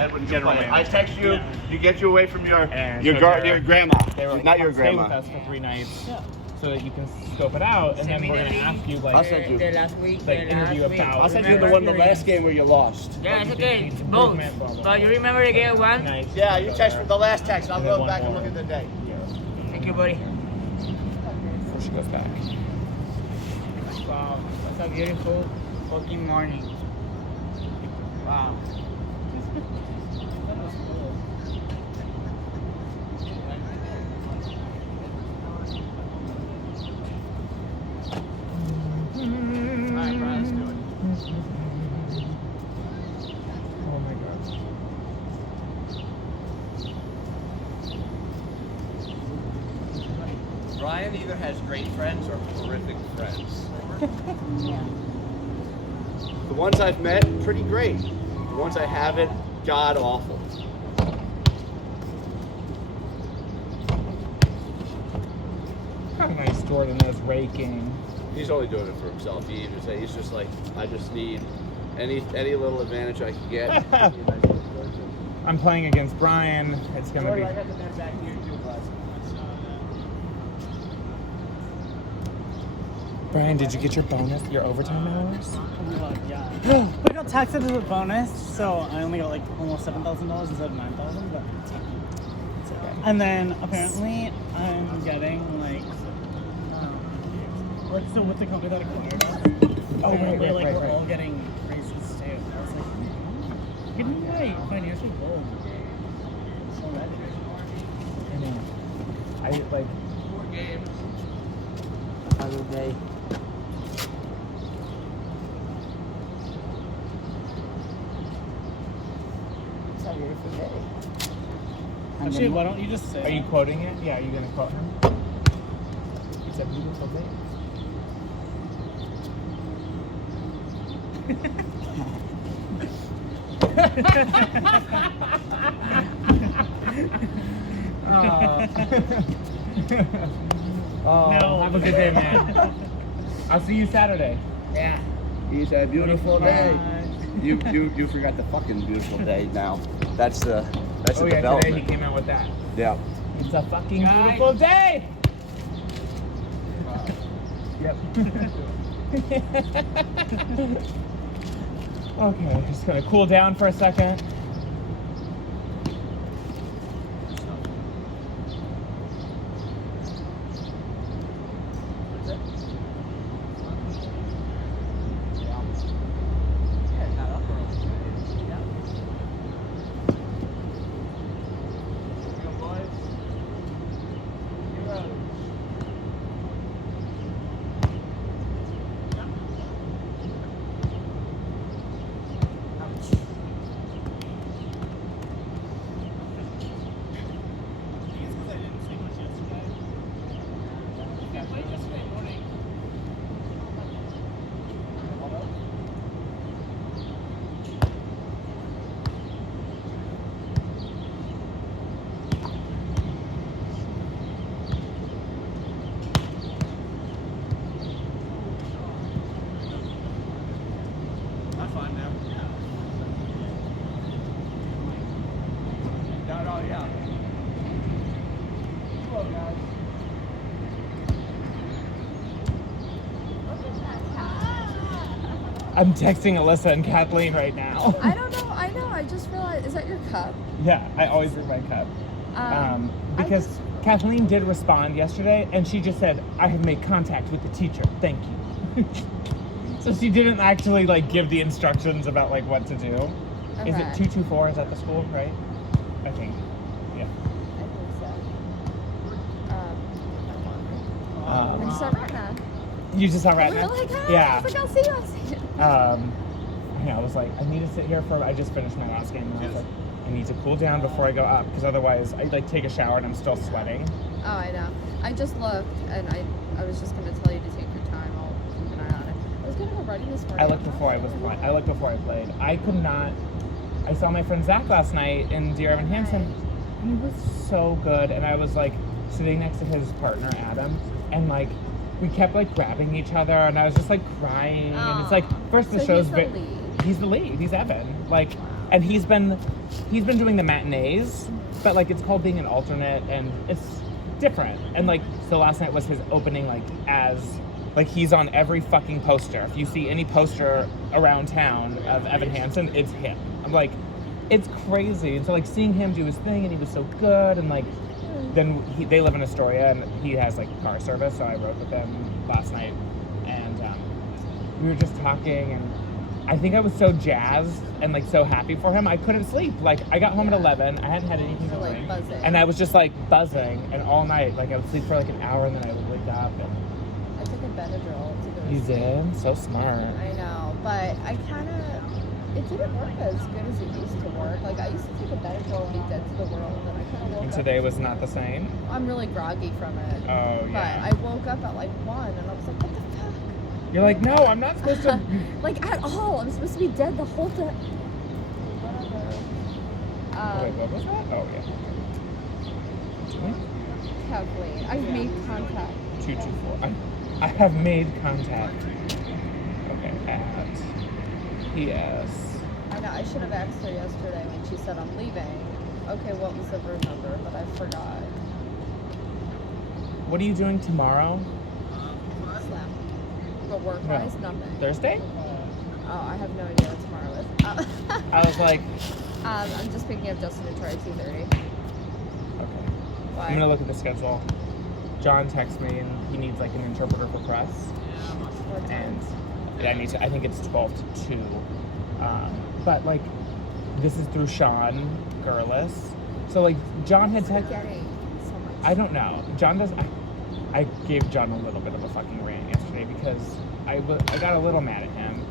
Edwin can General play. manager. I text you to get you away from your And your so your grandma. They were not your stay grandma. with us for 3 nights, so that you can scope it out, and then we're gonna ask you I'll like send you. The last week. like the interview last week. about. I'll send you the one the last game where you lost. Yeah, it's okay. Needs Both. improvement, blah, blah, But blah. you remember the game one? Nice. Yeah, you text me the last text. I'll And then go one back and more. look at the day. Thank you, buddy. Before she goes back. Wow, that's a beautiful fucking morning. Wow. Alright, Brian, let's do it. Oh my god. Brian either has great friends or horrific friends. The ones I've met, pretty great. The ones I haven't, god awful. How nice Jordan is raking. He's only doing it for himself. He's just like, I just need any little advantage I can get. I'm playing against Bryan. It's gonna be. got the net back here too, bud. Brian, did you get your bonus, your overtime hours? Yeah. We got taxed as a bonus, so I only got like almost $7,000 instead of $9,000. But it's okay. And then apparently I'm getting like, so with the company that acquired us, Oh, right, apparently, right, we're right. all getting raises too. I was like, getting my financial goal already. I know. I like. 4 games. Have a day. It's a beautiful day. Actually, why don't you just say? Are you quoting it? Yeah. Are you gonna quote him? It's a beautiful day. Oh, No. have a good day, man. I'll see you Saturday. Yeah. He's a beautiful day. Bye. You forgot the fucking beautiful day now. That's the Oh yeah, today development. he came out with that. Yeah. It's a fucking Guys. beautiful day. Yep. Okay, just gonna cool down for a second. I'm fine now. No, yeah. Hello, guys. I'm texting Alyssa and Kathleen right now. I don't know. I know. I just realized. Is that your cup? Yeah, I always bring my cup. Because I just- Kathleen did respond yesterday, and she just said, "I have made contact with the teacher. Thank you." So she didn't actually like give the instructions about like what to do. Is it Okay. 224? Is that the school, right? I think. Yeah. I think so. I Um, just saw Retina. you just saw We Retina? were like, hi. Yeah. I was like, I'll see you on stage. I was like, I need to sit here for. I just finished my last game, and I was like, I need to cool down before I go up, because otherwise I like take a shower and I'm still sweating. Oh, I know. I just looked, and I was just gonna tell you to take your time. I'll keep an eye on it. I was gonna go running this morning. I looked before I played. I could not. I saw my friend Zach last night in Dear Evan Hansen. He was so good, and I was like sitting next to his partner Adam, and like we kept like grabbing each other, and I was just like crying. And it's like, first the So show's he's the lead. He's the lead. He's Evan. Like And he's been doing the matinees, but like it's called being an alternate, and it's different. And like so last night was his opening, like as like he's on every fucking poster. If you see any poster around town of Evan Hansen, it's him. I'm like, it's crazy. And so like seeing him do his thing, and he was so good, and like then they live in Astoria, and he has like car service, so I rode with them last night, and we were just talking, and I think I was so jazzed and like so happy for him, I couldn't sleep. Like I got home at 11, I hadn't had anything to Like drink, buzzing. and I was just like buzzing, and all night, like I would sleep for like an hour, and then I would wake up, and I took a Benadryl to go to you sleep. did? So smart. I know, but I kind of, it didn't work as good as it used to work. Like I used to take a Benadryl and be dead to the world, and I kind of woke And up. today was not the same? I'm really groggy from it. Oh, But yeah. I woke up at like 1, and I was like, what the fuck? You're like, no, I'm not supposed to. Like at all. I'm supposed to be dead the whole time. Whatever. Wait, what was that? Oh, yeah. Kathleen, I've made contact. 224. I have made contact. Okay, at PS. I know, I should have asked her yesterday when she said I'm leaving. Okay, what was the room number? But I forgot. What are you doing tomorrow? Slap. But work-wise, nothing. Thursday? Oh, I have no idea what tomorrow is. I was like, I'm just picking up Justin and Troy at 2:30. okay. Why? I'm gonna look at the schedule. John texts me and he needs like an interpreter for press. What time? And yeah, I think it's 12 to 2. But like, this is through Sean Gurlis. So like, John had texted. Getting so much. I don't know. John does. I gave John a little bit of a fucking rant yesterday because I got a little mad at him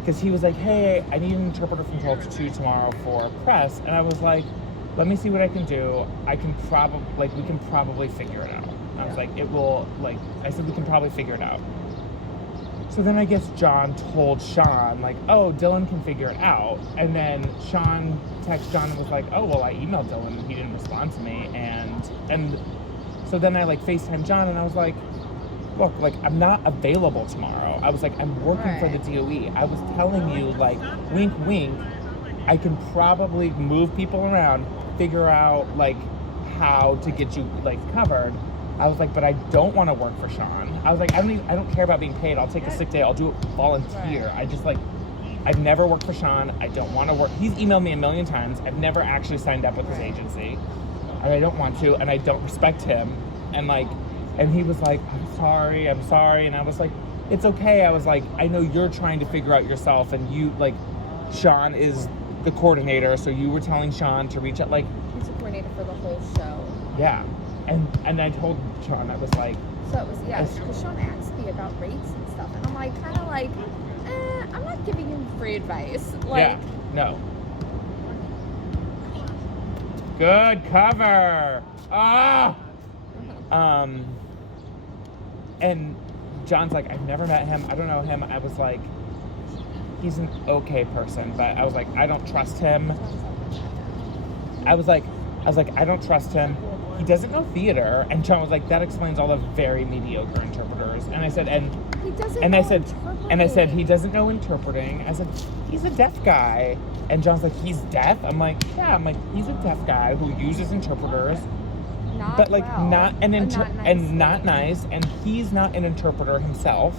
because he was like, "Hey, I need an interpreter from 12 to 2 tomorrow for press," and I was like, "Let me see what I can do. We can probably figure it out." I was like, "It will like." I said, "We can probably figure it out." So then I guess John told Sean like, "Oh, Dylan can figure it out," and then Sean texted John and was like, "Oh, well, I emailed Dylan and he didn't respond to me," and so then I like FaceTime John and I was like, look, like I'm not available tomorrow. I was like, I'm working for the DOE. I was telling you like, wink, wink, I can probably move people around, figure out like how to get you like covered. I was like, but I don't want to work for Sean. I was like, I don't care about being paid. I'll take a sick day. I'll do it volunteer. I just like, I've never worked for Sean. I don't want to work. He's emailed me a million times. I've never actually signed up with his agency. And I don't want to, and I don't respect him. And like, and he was like, I'm sorry. And I was like, it's okay. I was like, I know you're trying to figure out yourself, and you like, Sean is the coordinator, so you were telling Sean to reach out. Like, He's a coordinator for the whole show. yeah. And I told Sean, I was like, So it was, because Sean asked me about rates and stuff, and I'm like, kind of like, I'm not giving him free advice. Like, yeah, no. Good cover. Ah. And John's like, I've never met him. I don't know him. I was like, he's an okay person, but I was like, I don't trust him. I was like, I don't trust him. He doesn't know theater. And John was like, that explains all the very mediocre interpreters. And I said, he doesn't and know I said, interpreting. he doesn't know interpreting. I said, he's a deaf guy. And John's like, he's deaf? I'm like, yeah. I'm like, he's a deaf guy who uses interpreters, Not but like well, not an not nice. nice. And he's not an interpreter himself.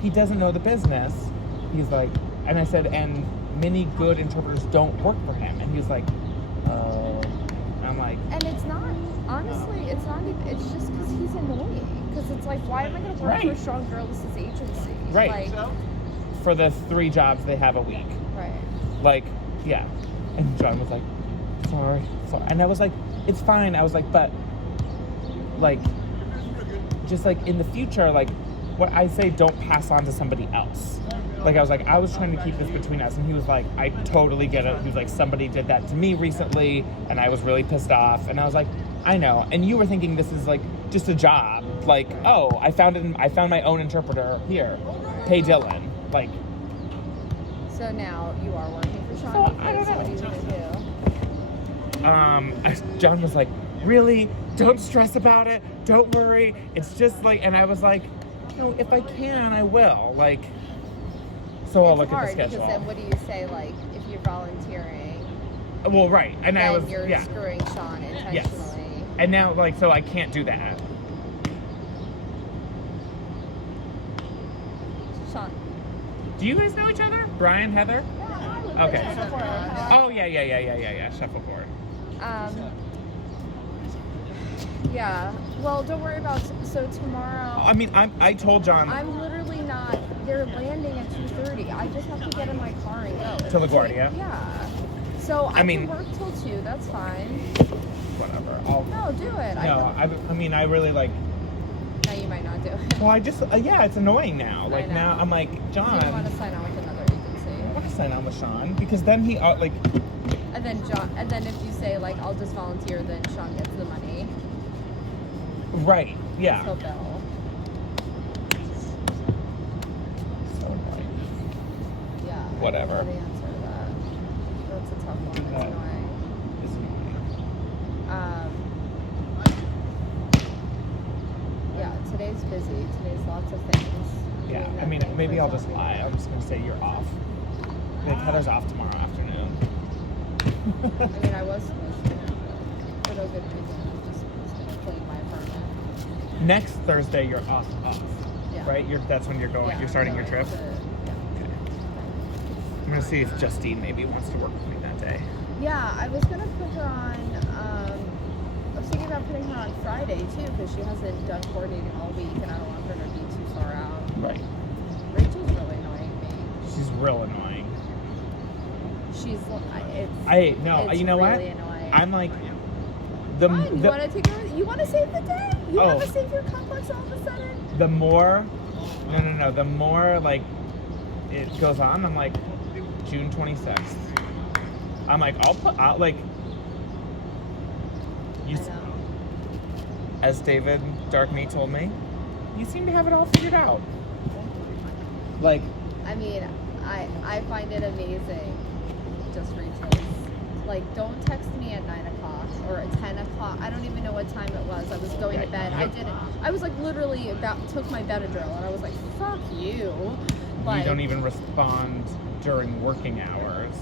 He doesn't know the business. He's like, and I said, and many good interpreters don't work for him. And he was like, oh. I'm like, And it's not, honestly, it's not even, it's just because he's annoying. Because it's like, why am I going to work for Sean Gurlis' agency? Right. Like, for the 3 jobs they have a week. right. Like, yeah. And John was like, sorry. And I was like, it's fine. I was like, but, like, just like in the future, like, what I say, don't pass on to somebody else. Like, I was like, I was trying to keep this between us. And he was like, I totally get it. He was like, somebody did that to me recently, and I was really pissed off. And I was like, I know. And you were thinking this is like just a job. Like, oh, I found my own interpreter here. Pay Dylan. Like, So now you are working for Sean. So, I don't because know. What are you going to do? John was like, really? Don't stress about it. Don't worry. It's just like, and I was like, no, if I can, I will. Like, so I'll It's look at hard the schedule. because then what do you say, like, if you're volunteering Well, right, and I then was you're yeah, screwing Sean intentionally. and now like so I can't do that. Sean. Do you guys know each other? Bryan, Heather? Okay. Yeah. Oh yeah. Shuffleboard. Yeah. Well, don't worry about. So tomorrow. I mean, I told John I'm literally not. They're landing at 2:30. I just have to get in my car and go. To LaGuardia? Yeah. So I mean- can work till 2. That's fine. whatever. I'll No, do it. no. I mean, I really like. No, you might not do it. Well, I just yeah, it's annoying now. Like know. now I'm like John. Do you want to sign on with another I agency? want to sign on with Sean because then he like And then and then if you say like I'll just volunteer, then Sean gets the money. right. Yeah. He'll bill. So annoying. Yeah. Whatever. I know the answer to that. That's a tough one. It's That- annoying. It's annoying. Yeah, today's busy. Today's lots of things. Yeah. Doing I that mean, thing maybe for I'll just Zombie. lie. I'm just gonna say you're off. Like Heather's off tomorrow afternoon. I mean, I was supposed to, but for no good reason. I'm just supposed to clean my apartment. Next Thursday you're off. Yeah. Right? That's when you're going. Yeah, You're starting your going trip. yeah. I'm gonna see if Justine maybe wants to work with me that day. Yeah, I was gonna put her on. I was thinking about putting her on Friday too, because she hasn't done coordinating all week, and I don't want her to be too far out. Right. Rachel's really annoying me. She's real annoying. She's. You know what? Really annoying. I'm like the Fine, you the, want to take her? You want to save the day? You Oh. want to save your complex all of a sudden? the more no the more like it goes on, I'm like June 26th. I'm like I'll put out like you I know. as David Dark Meat told me, you seem to have it all figured out. Like I mean, I find it amazing. Just Rachel's. Like, don't text me at 9 o'clock or at 10 o'clock. I don't even know what time it was. I was going to bed. I didn't. I was like literally took my Benadryl and I was like, fuck you. Like, you don't even respond during working hours.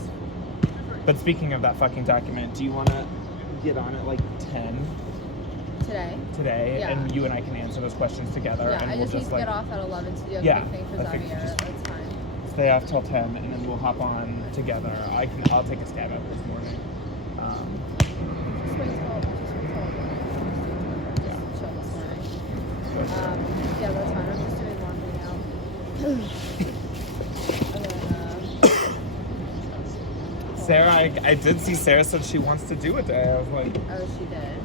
But speaking of that fucking document, do you want to get on at like 10 today, Yeah. and you and I can answer those questions together, Yeah, and I we'll just need just to like get off at 11 to do a Yeah, big thing for I think Xavier. just- That's fine. stay off till 10, and then we'll hop on together. I'll take a stab at it this morning. Just wait till. Just chill this morning. Yeah, that's fine. I'm just doing laundry now. And then, Sarah, I did see Sarah said she wants to do a day. I was like, oh, she did.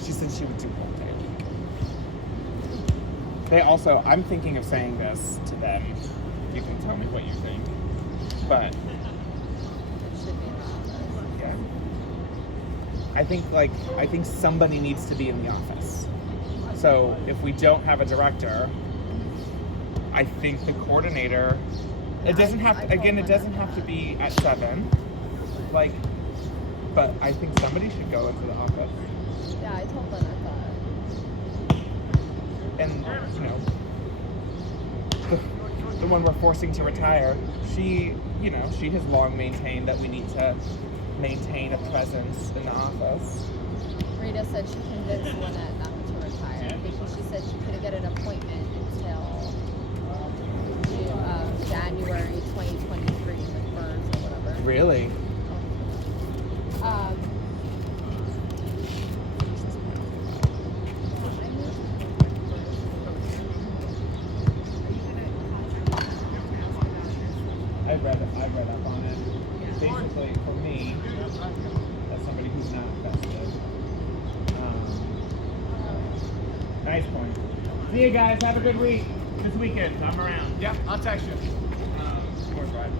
she said she would do one day a week. They also, I'm thinking of saying this to them. You can tell me what you think. But It should be in the office. yeah, I think somebody needs to be in the office. So if we don't have a director, I think the coordinator. It doesn't have to, again. It doesn't have to be at 7. Like, but I think somebody should go into the office. Yeah, I told Lynette that. And you know, the one we're forcing to retire, she has long maintained that we need to maintain a presence in the office. Rita said she convinced Lynette not to retire because she said she couldn't get an appointment until January 2023 with Burns or whatever. Really? I've read up on it. Basically, for me, as somebody who's not invested, nice point. See you guys. Have a good week. This weekend, I'm around. Yeah, I'll text you. Of course, right.